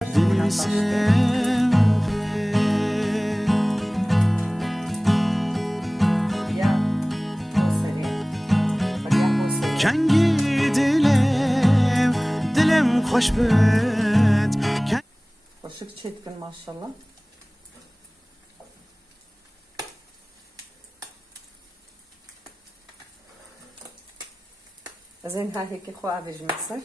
Bilsem Kengi dilim hoş bit. Hoşluk çetkin maşallah. Az این هایی که خواه بیش میسر